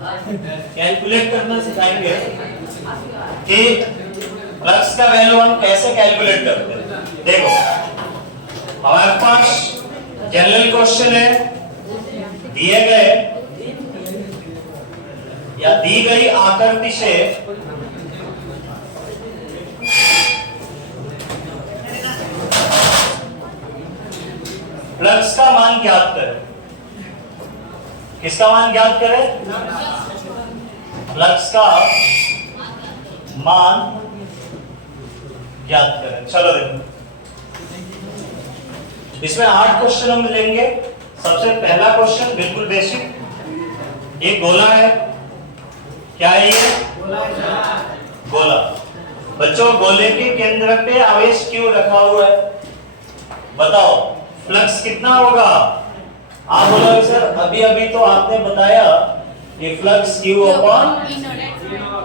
Calculate करना सिखाएंगे कि फ्लक्स का वैल्यू हम कैसे कैलकुलेट करते हैं। देखो हमारे पास जनरल क्वेश्चन है, दिए गए या दी गई आकृति से फ्लक्स का मान ज्ञात करें। किसका मान ज्ञात करें? फ्लक्स का मान ज्ञात करें। चलो देखो इसमें 8 क्वेश्चन हम लेंगे। सबसे पहला क्वेश्चन बिल्कुल बेसिक, एक गोला है। क्या है ये? गोला। बच्चों गोले के केंद्र पे आवेश क्यों रखा हुआ है? बताओ फ्लक्स कितना होगा? आप बोलोगे सर अभी अभी तो आपने बताया ये flux Q upon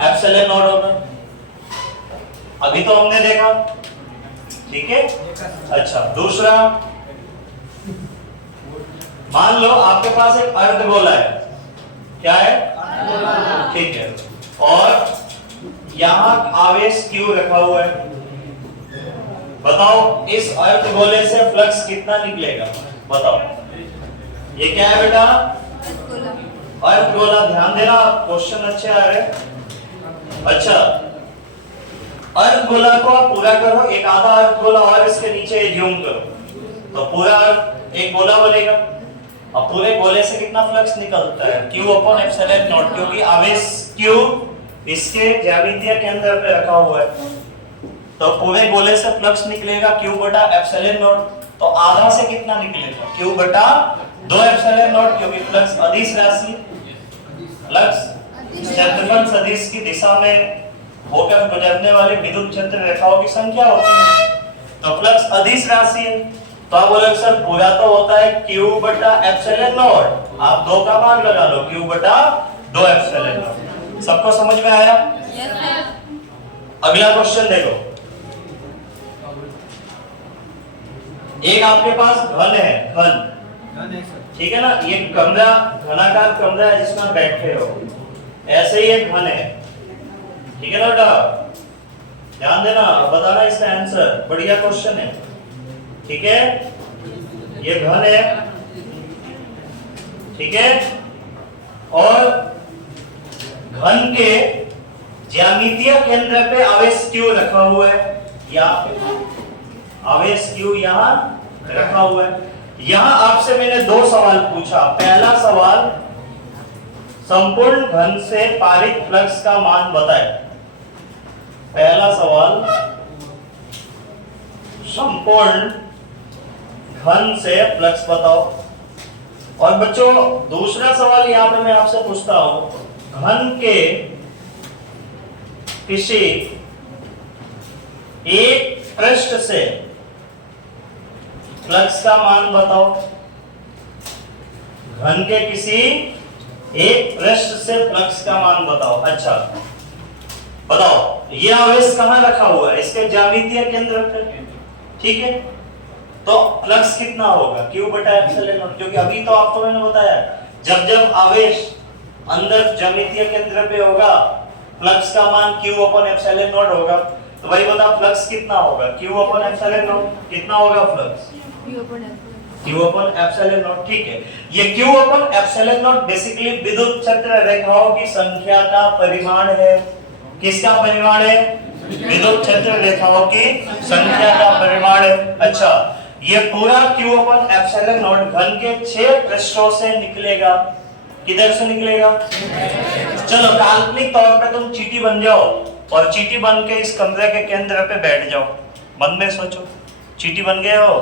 epsilon not होगा। अभी तो हमने देखा, ठीक है। अच्छा दूसरा, मान लो आपके पास एक अर्धगोला है। क्या है? ठीक है। और यहां आवेश Q रखा हुआ है। बताओ इस अर्धगोले से फ्लक्स कितना निकलेगा? बताओ। ये क्या है बेटा? अर्धगोला। ध्यान देना, क्वेश्चन अच्छे आ रहे। अच्छा अर्धगोला को आप पूरा करो, एक आधा अर्धगोला और इसके नीचे ज्यूम करो तो पूरा एक गोला बनेगा। अब पूरे गोले से कितना फ्लक्स निकलता है? Q अपॉन एप्सिलॉन नॉट, क्योंकि आवेश Q इसके ज्यामितीय केंद्र पे रखा हुआ है। तो पूरे गोले से फ्लक्स निकलेगा Q बटा एप्सिलॉन नॉट। तो आधा से कितना निकलेगा? Q बटा 2 एप्सिलॉन नॉट, क्योंकि फ्लक्स अदिश राशि, फ्लक्स क्षेत्रफल सदिश की दिशा में होकर गुजरने वाली विद्युत क्षेत्र रेखाओं की संख्या होती है। तो फ्लक्स अदिश राशि है। तो आप बोलोगे सर पूरा तो होता है Q बटा एप्सिलॉन नॉट, आप 2 का मान लगा लो, Q बटा 2 एप्सिलॉन नॉट। सबको समझ में आया? अगला क्वेश्चन देखो। एक आपके पास घन है, घन, ठीक है ना। ये कमरा घनाकार कमरा है जिसमें आप बैठे हो, ऐसे ही एक घन है, ठीक है ना बेटा। ध्यान देना, बताना इसका आंसर। बढ़िया क्वेश्चन है, ठीक है। ये घन है, ठीक है। और घन के ज्यामितीय केंद्र पे आवेश Q रखा हुआ है। यहाँ पे आवेश Q यहाँ रखा हुआ है। यहां आपसे मैंने 2 सवाल पूछा। पहला सवाल, संपूर्ण घन से पारित फ्लक्स का मान बताएं। पहला सवाल, संपूर्ण घन से फ्लक्स बताओ। और बच्चों दूसरा सवाल यहां पे मैं आपसे पूछता हूं, घन के किसी एक पृष्ठ से फ्लक्स का मान बताओ। घन के किसी एक पृष्ठ से फ्लक्स का मान बताओ। अच्छा बताओ, ये आवेश कहां रखा हुआ है? इसके ज्यामितीय केंद्र पे, ठीक है। तो फ्लक्स कितना होगा? Q बटा एप्सिलॉन नॉट, क्योंकि अभी तो आपको मैंने बताया जब जब आवेश अंदर ज्यामितीय केंद्र पे होगा फ्लक्स का मान Q अपॉन एप्सिलॉन नॉट होगा। तो भाई बता फ्लक्स कितना होगा? Q upon epsilon not. कितना होगा flux? Q upon epsilon not, ठीक है। ये Q upon epsilon not basically विद्युत क्षेत्र रेखाओं की संख्या का परिमाण है। किसका परिमाण है? विद्युत क्षेत्र रेखाओं की संख्या का परिमाण है। अच्छा ये पूरा Q अपॉन एप्सिलॉन नॉट घन के 6 पृष्ठों से निकलेगा। किधर से निकलेगा? चलो काल्पनिक तौर पे तुम चींटी बन जाओ और चींटी बन के इस कमरे के केंद्र पे बैठ जाओ। मन में सोचो चींटी बन गए हो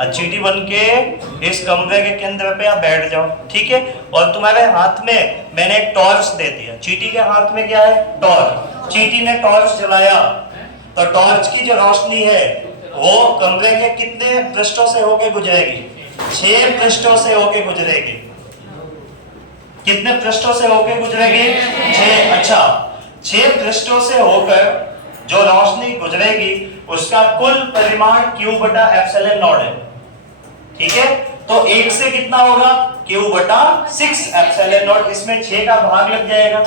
और चींटी बन के इस कमरे के केंद्र पे आप बैठ जाओ, ठीक है। और तुम्हारे हाथ में मैंने एक टॉर्च दे दिया। चींटी के हाथ में क्या है? टॉर्च। चींटी ने टॉर्च जलाया तो टॉर्च की जो रोशनी है वो कमरे के कितने पृष्ठों से होके गुजरेगी? 6 पृष्ठों से होके गुजरेगी। कितने पृष्ठों से होके गुजरेगी? 6। अच्छा 6 पृष्ठों से होकर जो रोशनी गुजरेगी उसका कुल परिमाण Q बटा एप्सिलॉन नॉट है, ठीक है। तो 1 से कितना होगा? क्यू बटा 6 एप्सिलॉन नॉट। इसमें 6 का भाग लग जाएगा,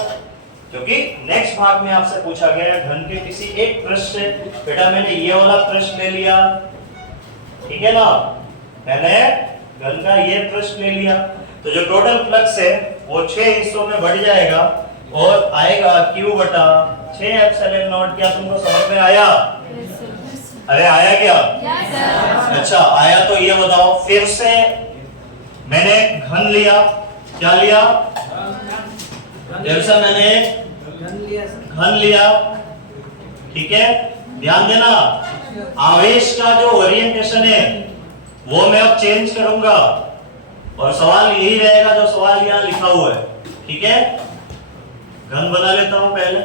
क्योंकि नेक्स्ट भाग में आपसे पूछा गया है घन के किसी एक पृष्ठ से। बेटा मैंने ये वाला पृष्ठ ले लिया, ठीक है ना, मैंने घन का ये पृष्ठ ले लिया, तो जो टोटल फ्लक्स है वो 6 हिस्सों में बढ़ जाएगा और आएगा क्यू बटा 6 एप्सिलॉन नॉट। क्या तुमको समझ में आया? अरे आया क्या? अच्छा आया तो ये बताओ, फिर से मैंने घन लिया, क्या लिया? फिर से मैंने घन लिया, ठीक है। ध्यान देना, आवेश का जो ओरिएंटेशन है वो मैं अब चेंज करूंगा और सवाल यही रहेगा जो सवाल यहाँ लिखा हुआ है, ठीक है। घन बना लेता हूं पहले,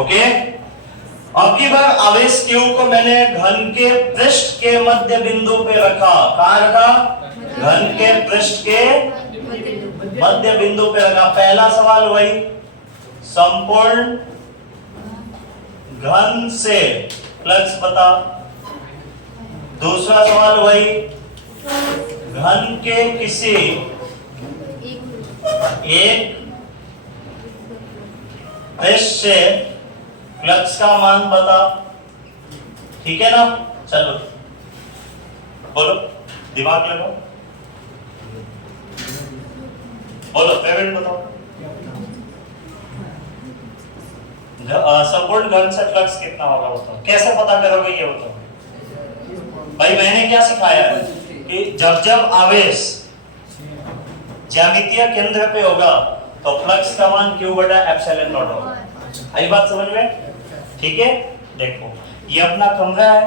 ओके। अब की बार आवेश क्यू को मैंने घन के पृष्ठ के मध्य बिंदु पे रखा। कहां रखा? घन के पृष्ठ के मध्य बिंदु पे रखा। पहला सवाल वही, संपूर्ण घन से फ्लक्स बता। दूसरा सवाल वही, घन के किसी एक पृष्ठ से फ्लक्स का मान बता, ठीक है ना। चलो बोलो, दिमाग लगाओ, बोलो पेमेंट बताओ। संपूर्ण घन से फ्लक्स कितना होगा बताओ। कैसे पता करोगे ये बताओ। भाई मैंने क्या सिखाया है कि जब जब आवेश ज्यामितीय केंद्र पे होगा तो फ्लक्स का मान क्यू बटा एप्सिलॉन नॉट होगा। आई बात समझ में? ठीक है। देखो ये अपना कमरा है,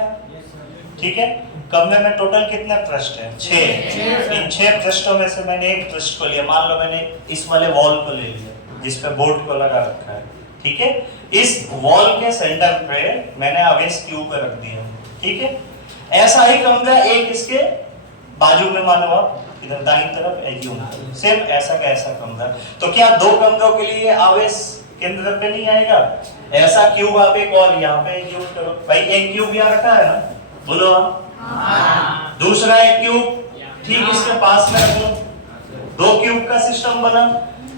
ठीक है। कमरे में टोटल कितने पृष्ठ हैं? 6। इन 6 पृष्ठों में से मैंने एक पृष्ठ को लिया, मान लो मैंने इस वाले वॉल को ले लिया जिस पे बोर्ड को लगा रखा है, ठीक है। इस वॉल के सेंटर पे मैंने आवेश क्यू को रख दिया, ठीक है। ऐसा ही कमरा एक इसके बाजू में मानो आप, इधर दाईं तरफ यूं, सेम ऐसा का ऐसा कमरा। तो क्या दो कमरों के लिए आवेश केंद्र पे नहीं आएगा? ऐसा क्यूब आप एक और यहाँ पे यूज करो। भाई एक क्यूब यहाँ रखा है ना, बोलो हाँ। दूसरा एक क्यूब ठीक इसके पास में रख लो, 2 क्यूब का सिस्टम बना।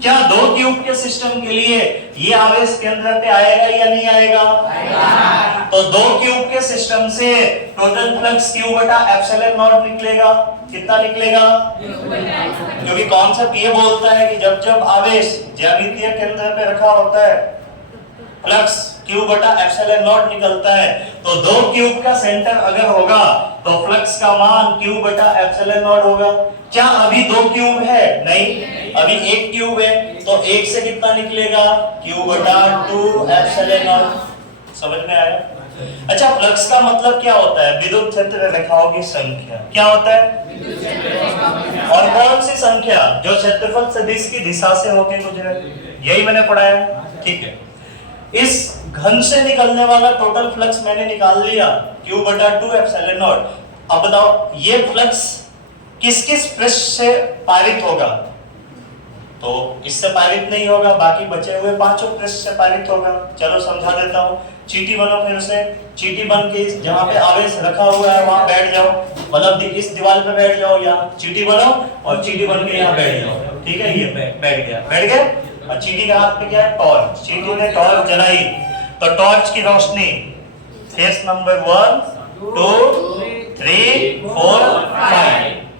क्या 2 क्यूब के सिस्टम के लिए ये आवेश केंद्र पे आएगा या नहीं आएगा? आएगा। तो 2 क्यूब के सिस्टम से टोटल फ्लक्स क्यू बटा एप्सिलॉन नॉट निकलेगा। कितना निकलेगा? क्योंकि कॉन्सेप्ट ये बोलता है कि जब जब आवेश ज्यामितीय केंद्र पे रखा होता है फ्लक्स क्यू बटा एप्सिलॉन नॉट निकलता है। तो 2 क्यूब का सेंटर अगर होगा तो फ्लक्स का मान क्यू बटा एप्सिलॉन नॉट होगा। क्या अभी 2 क्यूब है? नहीं, अभी 1 क्यूब है। तो 1 से कितना निकलेगा? क्यू बटा 2 एप्सिलॉन नॉट। समझ में आया? अच्छा फ्लक्स का मतलब क्या होता है? विद्युत क्षेत्र रेखाओं की संख्या। क्या होता है? और कौन सी संख्या? जो क्षेत्रफल सदिश की दिशा से होकर गुजरे। यही मैंने पढ़ाया, ठीक है। इस घन से निकलने वाला टोटल फ्लक्स मैंने निकाल लिया, क्यू बटा 2 एप्सिलॉन नॉट। अब बताओ ये फ्लक्स किस किस पृष्ठ से पारित होगा? तो इससे पारित नहीं होगा, बाकी बचे हुए 5 पृष्ठ से पारित होगा। चलो समझा देता हूँ। चीटी बनो, फिर से चीटी बन के जहाँ पे आवेश रखा हुआ है वहां बैठ जाओ, मतलब इस दीवार पे बैठ जाओ, यहाँ चीटी बनो और चीटी बन के यहाँ बैठ जाओ, ठीक है। ये बैठ गया, बैठ गए। और चीटी के हाथ में क्या है? टॉर्च। चीटी ने टॉर्च जलाई तो टॉर्च की रोशनी फेस नंबर 1 2 3 4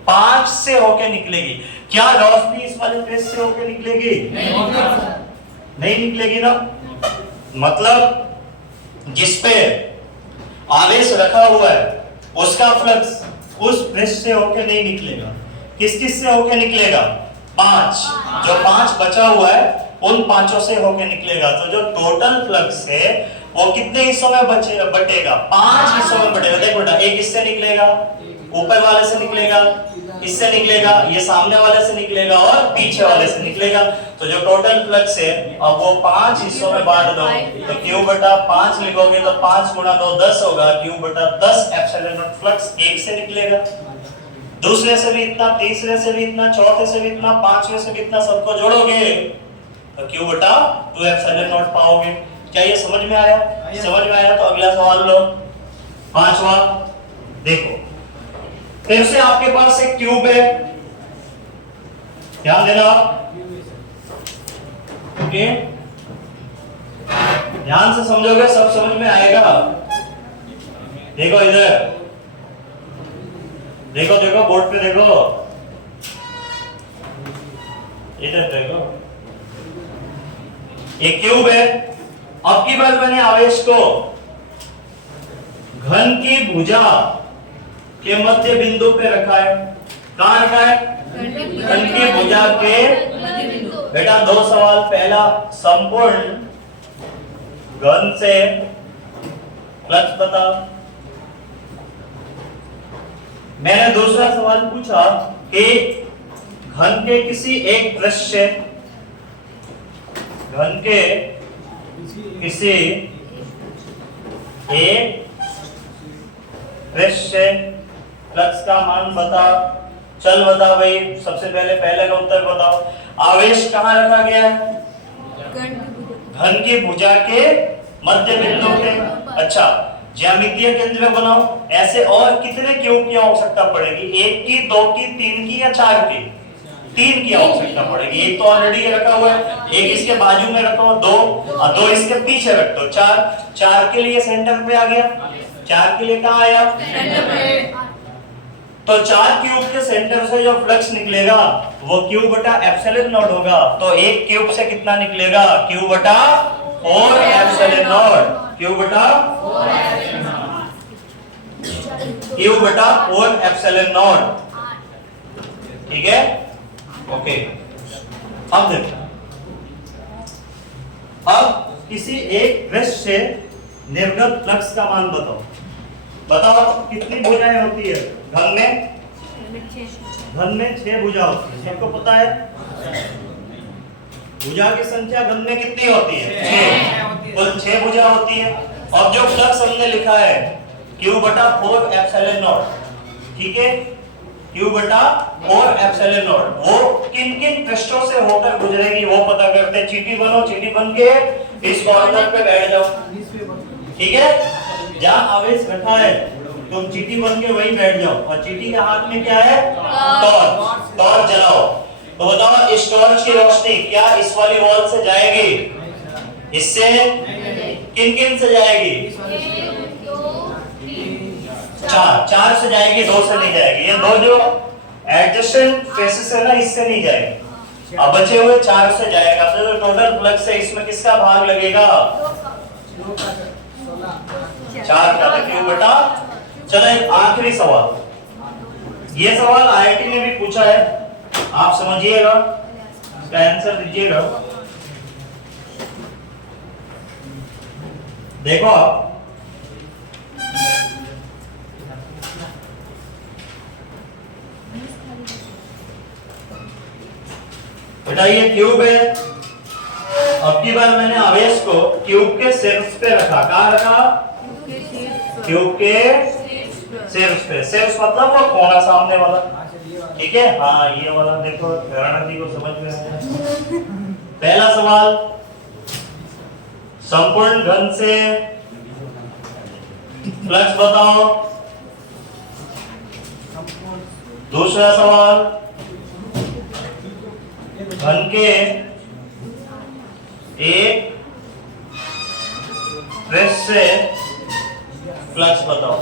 5 5 से होके निकलेगी। क्या रोशनी इस वाले फेस से होके निकलेगी? नहीं निकलेगी ना। मतलब जिसपे आवेश रखा हुआ है उसका फ्लक्स उस पृष्ठ से होके नहीं निकलेगा। किस किस से होके निकलेगा? 5। जो 5 बचा हुआ है उन 5 से होके निकलेगा। तो जो टोटल फ्लक्स है वो कितने हिस्सों में बटेगा? 5 हिस्सों में बटेगा। देखो बेटा, एक इससे निकलेगा, ऊपर वाले से निकलेगा, इससे निकलेगा, ये सामने वाले से निकलेगा और पीछे वाले से निकलेगा। तो जो टोटल फ्लक्स है अब वो 5 हिस्सों में बांट दो। तो क्यू बटा 5 लिखोगे तो 5 गुणा 2 10 होगा। क्यू बटा 10 एप्सिलॉन नॉट फ्लक्स एक से निकलेगा, दूसरे से भी इतना, तीसरे से भी इतना, चौथे से भी इतना, पांचवें से भी इतना। सबको जोड़ोगे तो क्यू बटा 2 एप्सिलॉन नॉट पाओगे। क्या ये समझ में आया? समझ में आया तो अगला सवाल लो, 5वां। देखो फिर से आपके पास एक ट्यूब है, ध्यान देना आप, ओके, ध्यान से समझोगे सब समझ में आएगा। देखो इधर, देखो देखो बोर्ड पे देखो, इधर देखो, एक ट्यूब है। अब की बार मैंने आवेश को घन की भुजा के मध्य बिंदु पे रखा है। कहां रखा है? घन की भुजा के। बेटा दो सवाल, पहला संपूर्ण घन से फ्लक्स बताओ। मैंने दूसरा सवाल पूछा कि घन के किसी एक पृष्ठ से, घन के किसी एक पृष्ठ से फ्लक्स का मान बता। चल बता भाई, सबसे पहले का उत्तर बताओ। आवेश कहां रखा गया है? घन की भुजा के मध्य बिंदु पे। अच्छा, ज्यामितीय केंद्र बनाओ। ऐसे और कितने क्यूब की आवश्यकता पड़ेगी? एक की, दो की, तीन की या चार की? तीन की आवश्यकता पड़ेगी। एक तो ऑलरेडी ये रखा हुआ है, एक इसके बाजू में रखो, दो और दो इसके पीछे रख दो, चार। चार के लिए सेंटर पे आ गया, चार के लिए कहां आया? सेंटर पे। तो चार क्यूब के सेंटर से जो फ्लक्स निकलेगा वो क्यू बटा एप्सिलॉन नॉट होगा। तो एक क्यूब से कितना निकलेगा? क्यू बटा 4 एप्सिलॉन नॉट। क्यू बटा 4 एप्सिलॉन नॉट। ठीक है, ओके। अब देखो, अब किसी एक पृष्ठ से निर्गत फ्लक्स का मान बताओ। बताओ कितनी भुजाएं होती है घन में? घन में 6 भुजा होती है, सबको पता है। भुजा की संख्या घन में कितनी होती है? 6। कुल 6 भुजा होती है। और जो फ्लक्स हमने लिखा है Q बटा 4 एप्सिलॉन नॉट, ठीक है, Q बटा 4 एप्सिलॉन नॉट, वो किन किन पृष्ठों से होकर गुजरेगी वो पता करते। चीटी बनो, चीटी बन के इस कॉर्नर पे बैठ जाओ, ठीक है। जहां आवेश रखा है तुम चीटी बन के वहीं बैठ जाओ। और चीटी के हाथ में क्या है? टॉर्च। टॉर्च जलाओ। तो बताओ इस टॉर्च की रोशनी क्या इस वाली वॉल से जाएगी? इससे? किन किन से जाएगी? 4 से जाएगी, 2 से नहीं जाएगी। ये दो जो एडजेसेंट फेसेस है ना, इससे नहीं जाएगी। अब बचे हुए 4 से जाएगा। तो टोटल फ्लक्स है, इसमें किसका भाग लगेगा? 4 का। क्यों बेटा? चलो एक आखिरी सवाल। ये सवाल आईआईटी ने भी पूछा है, आप समझिएगा, इसका आंसर दीजिएगा। देखो आप, बेटा ये क्यूब है। अब की बार मैंने आवेश को क्यूब के शीर्ष पे रखा। कहां रखा? क्यूब के शीर्ष पे। शीर्ष मतलब वो कोना सामने वाला, ठीक है। हाँ ये वाला देखो, रणनीति को समझ में आया। पहला सवाल, संपूर्ण घन से फ्लक्स बताओ। दूसरा सवाल, घन के एक पृष्ठ से फ्लक्स बताओ।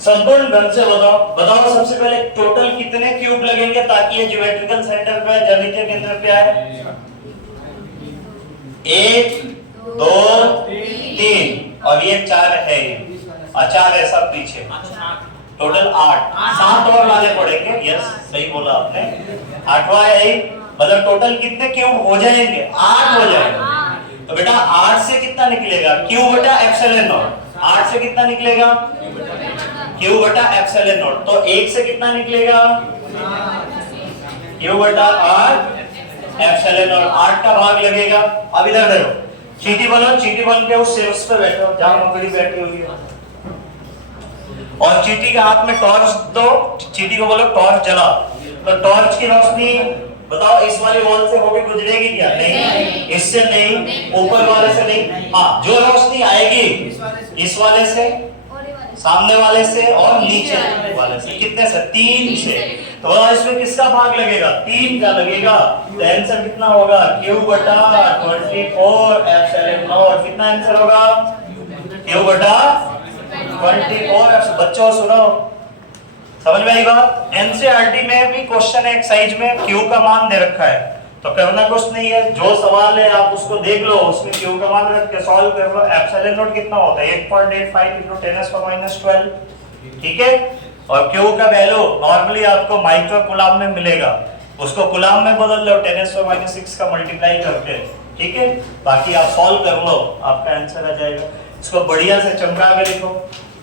संपूर्ण घन से बताओ सबसे पहले टोटल कितने क्यूब लगेंगे ताकि ये ज्योमेट्रिकल सेंटर पे, ज्यामितीय केंद्र पे आए? 1 2 3 और ये 4 है, और 4 ऐसा पीछे, टोटल 8। 7 और लाने पड़ेंगे। यस सही बोला आपने, 8वां है। मतलब टोटल कितने क्यूब हो जाएंगे? 8 हो जाएंगे। तो बेटा 8 से कितना निकलेगा? क्यू बटा एप्सिलॉन नॉट। 8 से कितना निकलेगा? क्यू बटा एप्सिलॉन नॉट। तो 1 से कितना निकलेगा? क्यू बटा 8 एप्सिलॉन नॉट। 8 का भाग लगेगा। अब इधर देखो, चीटी बनो, चीटी बन के उस शीर्ष पे बैठो जहां मकड़ी बैठी हुई है, और चीटी के हाथ में टॉर्च दो। चीटी को बोलो टॉर्च जला। तो टॉर्च की रोशनी बताओ इस वाली वॉल से होके गुजरेगी क्या? नहीं। इससे नहीं, ऊपर वाले से नहीं। हाँ, जो रोशनी आएगी इस वाले से सामने वाले से और नीचे वाले से, कितने से? 3 से। तो इसमें किसका भाग लगेगा? 3 का लगेगा। तो आंसर कितना होगा? Q बटा 24 एप्सिलॉन नॉट। कितना आंसर होगा? Q बटा 24। बच्चों सुनो, समझ में आई बात? एनसीईआरटी में भी क्वेश्चन है एक्सरसाइज में Q का मान दे रखा है, तो करना कुछ नहीं है, जो सवाल है आप उसको देख लो, उसमें Q का मान रख के सॉल्व कर लो। एप्सिलॉन नॉट कितना होता है? 8.85 × 10⁻12, ठीक है। और Q का वैल्यू नॉर्मली आपको माइक्रो कूलम में मिलेगा, उसको कूलम में बदल लो 10⁻6 का मल्टीप्लाई करके, ठीक है। बाकी आप सॉल्व कर लो, आपका आंसर आ जाएगा। इसको बढ़िया से चमका के लिखो,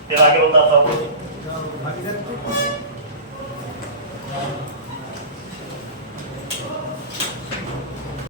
फिर आगे बताता हूँ।